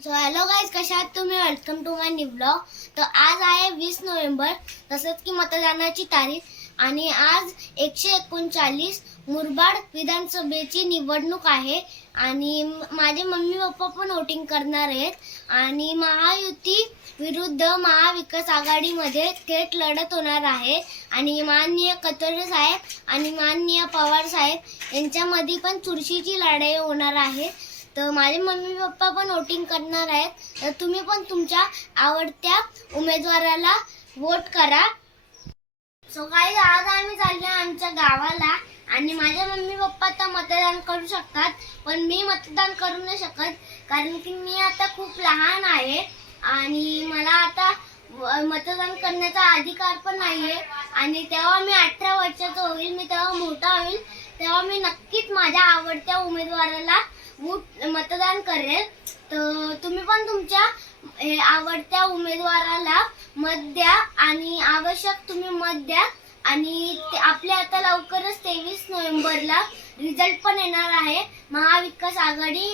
So hello guys, कशा आहात तुम्ही? Welcome to my new blog. तर आज आहे 20 नोव्हेंबर, तसंच की मतदानाची तारीख आणि आज 139 मुरबाड विधानसभेची निवडणूक आहे आणि माझे मम्मी पप्पा पण वोटिंग करणार आहेत आणि महायुती विरुद्ध महाविकास आघाडीमध्ये थेट लढत होणार आहे आणि माननीय कतोरे साहेब आणि माननीय पवार साहेब यांच्यामध्ये पण चुरशीची लढाई होणार आहे. तर माझे मम्मी पप्पा पण वोटिंग करणार आहेत, तर तुम्ही पण तुमच्या आवडत्या उमेदवाराला वोट करा. सो गाईज, आज आम्ही चाललो आमच्या गावाला आणि माझे मम्मी पप्पा तर मतदान करू शकतात, पण मी मतदान करू नाही शकत कारण की मी आता खूप लहान आहे आणि मला आता मतदान करण्याचा अधिकार पण नाही आहे आणि तेव्हा मी 18 वर्षाचा होईल, मी तेव्हा मोठा होईल, तेव्हा मी नक्कीच माझ्या आवडत्या उमेदवाराला मतदान करेल. तर तुम्ही पण तुमच्या आवडत्या उमेदवाराला मत द्या आणि आवश्यक तुम्ही मत द्या आणि आपल्या आता लवकरच 23 नोव्हेंबरला रिझल्ट पण येणार आहे महाविकास आघाडी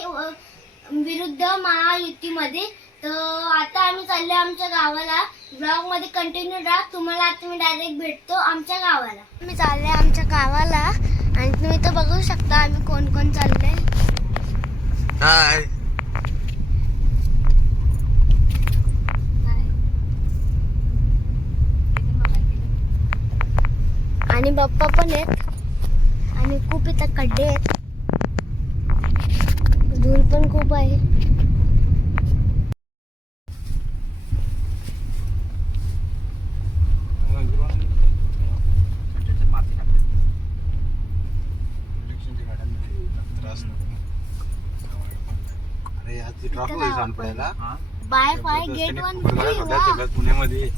विरुद्ध महायुतीमध्ये. तर आता आम्ही चाललो आमच्या गावाला. ब्लॉग मध्ये कंटिन्यू राहा, तुम्हाला आता मी डायरेक्ट भेटतो आमच्या गावाला. मी चालले आमच्या गावाला आणि तुम्ही तर बघू शकता आम्ही कोण कोण चालले. हाय. आणि बाप्पा पण आहेत आणि खूप इथं खड्डे आहेत, धूळ पण खूप आहे. बाय बाय गेट 1 पुण्यामध्ये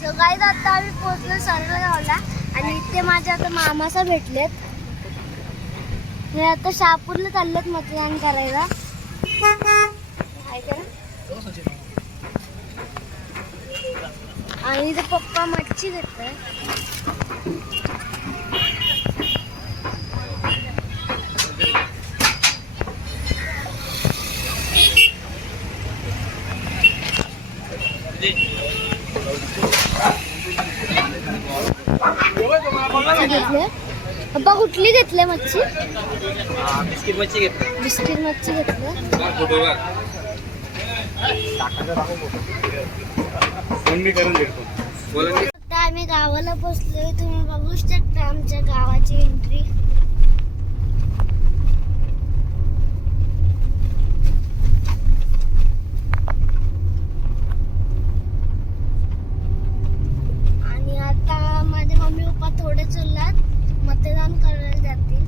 सो गाईज, आता आम्ही पोहोचलो सर्व गावला आणि इथे माझे आता मामासा भेटलेत. हे आता शहापूरला चाललेत मतदान करायला. आणि इथे पप्पा मच्छी घेतात. घेतले पप्पा, कुठली घेतले मच्छी? बिस्किट मच्छी घेतली. बिस्किट मच्छी घेतलं. आता आम्ही गावाला पोहोचलोय, तुम्ही बघू शकता आमच्या गावाची एंट्री. आणि आता माझे मम्मी पप्पा थोडे चाललात मतदान करायला जातील.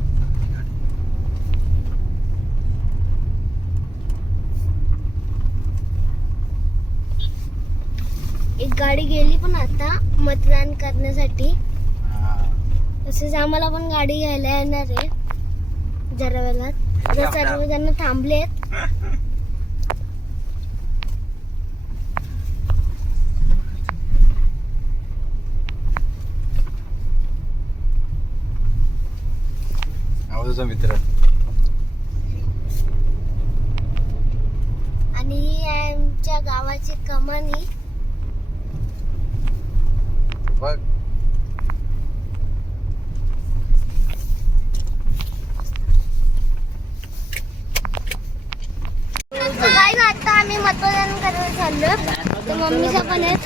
एक गाडी गेली पण आता मतदान करण्यासाठी. तसेच आम्हाला पण गाडी घ्यायला येणार आहे जरा वेळात. सर्वजण थांबलेत. मित्र आणि ही आहे आमच्या गावाची कमानी. बघ. आता आम्ही मतदान करायला चाललो, तर मम्मीचा पण आहेत,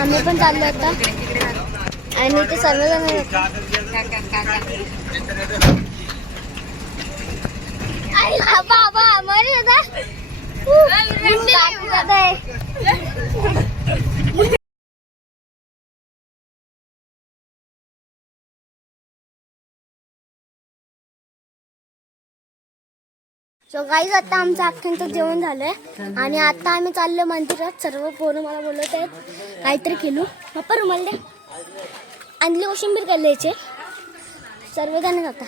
आम्ही पण चाललो आता आणि ते सर्वजण बाबा मरे दादा. सो गाईज, आता आमचं अख्ख्यांचं जेवण झालंय आणि आता आम्ही चाललो मंदिरात. सर्व पोरं मला बोलत आहेत काहीतरी केलू. पप्पा रुमाल द्या. आणली कोशिंबीर केल्याचे सर्वजण जाता.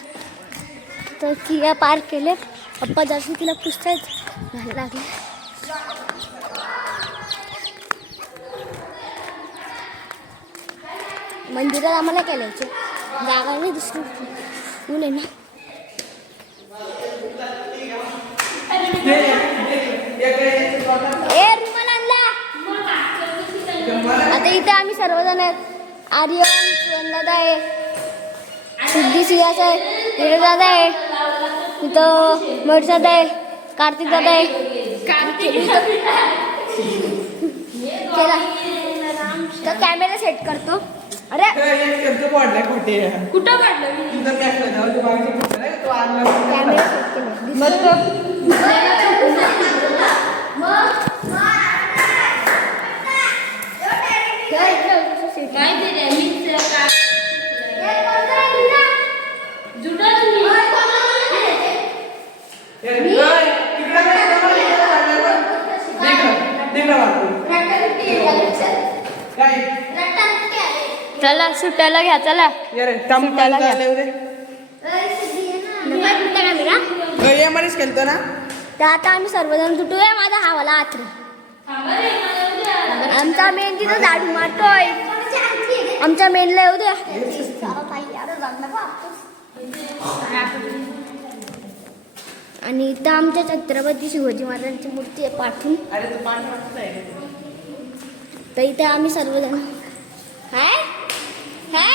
तर किया पार केले. पप्पा दर्शन तिला पुस्तक लागले. मंदिरात आम्हाला केल्याचे जागा नाही दुसरी ऊन आहे ना. ए रुमाल आणला. आता इथे आम्ही सर्वजण आहेत. आर्यन, सुवनदादा आहे, सिद्धी सियास आहे, हिरो दादा आहे, इथं महेशदादा आहे, कार्तिक दादा आहे. केला तर कॅमेरा सेट करतो. अरे कुठं काढलं कॅमेरा सेट केला. चला सुटायला घ्या. चला सुटायला घ्या. खेळतो ना. तर आता आम्ही सर्वजण सुटूया. माझा हा वाला आत्र आमचा मेन तिथं झाडू मारतोय. आमच्या मेनला येऊ द्या. आणि इथं आमच्या छत्रपती शिवाजी महाराजांची मूर्ती आहे पाठवून. तर इथे आम्ही सर्वजण काय काय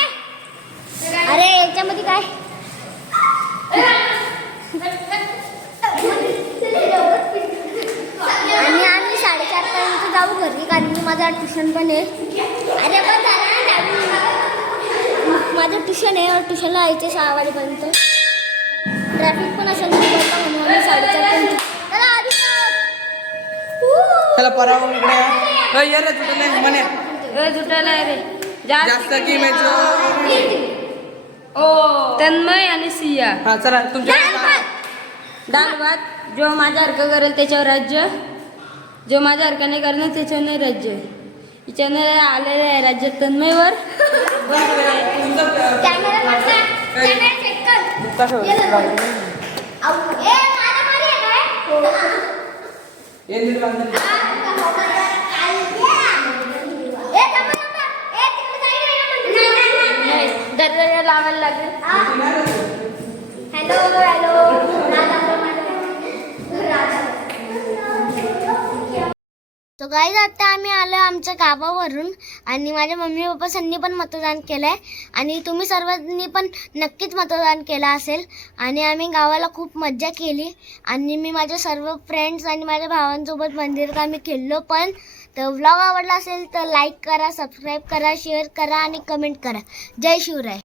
अरे याच्यामध्ये काय आणि आम्ही 4:30 पर्यंत जाऊ घरी कारण की माझा ट्युशन पण आहे. अरे पण माझं ट्युशन आहे. ट्युशनला यायचे 6 वाजेपर्यंत. ट्रॅफिक पण असेल म्हणून आम्ही 4:30 पर्यंत. चला परावर जुटायला रे जास्त तन्मय आणि सिया. हा चला तुमच्या डाल भात. जो माझ्यासारखं करेल त्याच्यावर राज्य, जो माझ्यासारखं नाही करणार त्याच्यावर नाही राज्य. हिच्याने आलेलं आहे राज्य तन्मयवर. दरवाजा लावायला लागेल. Hello hello. तो गाईज आता आम्ही आलो आमच्या गावावरून आणि माझ्या मम्मी पप्पांनी पण मतदान केलंय आणि तुम्ही सर्वांनी पण नक्कीच मतदान केलं असेल. आणि आम्ही गावाला खूप मज्जा केली आणि मी माझ्या सर्व फ्रेंड्स आणि माझ्या भावांसोबत मंदिरात आम्ही खेळलो पण. तर व्लॉग आवडला असेल तर लाईक करा, सबस्क्राईब करा, शेअर करा आणि कमेंट करा. जय शिवराय.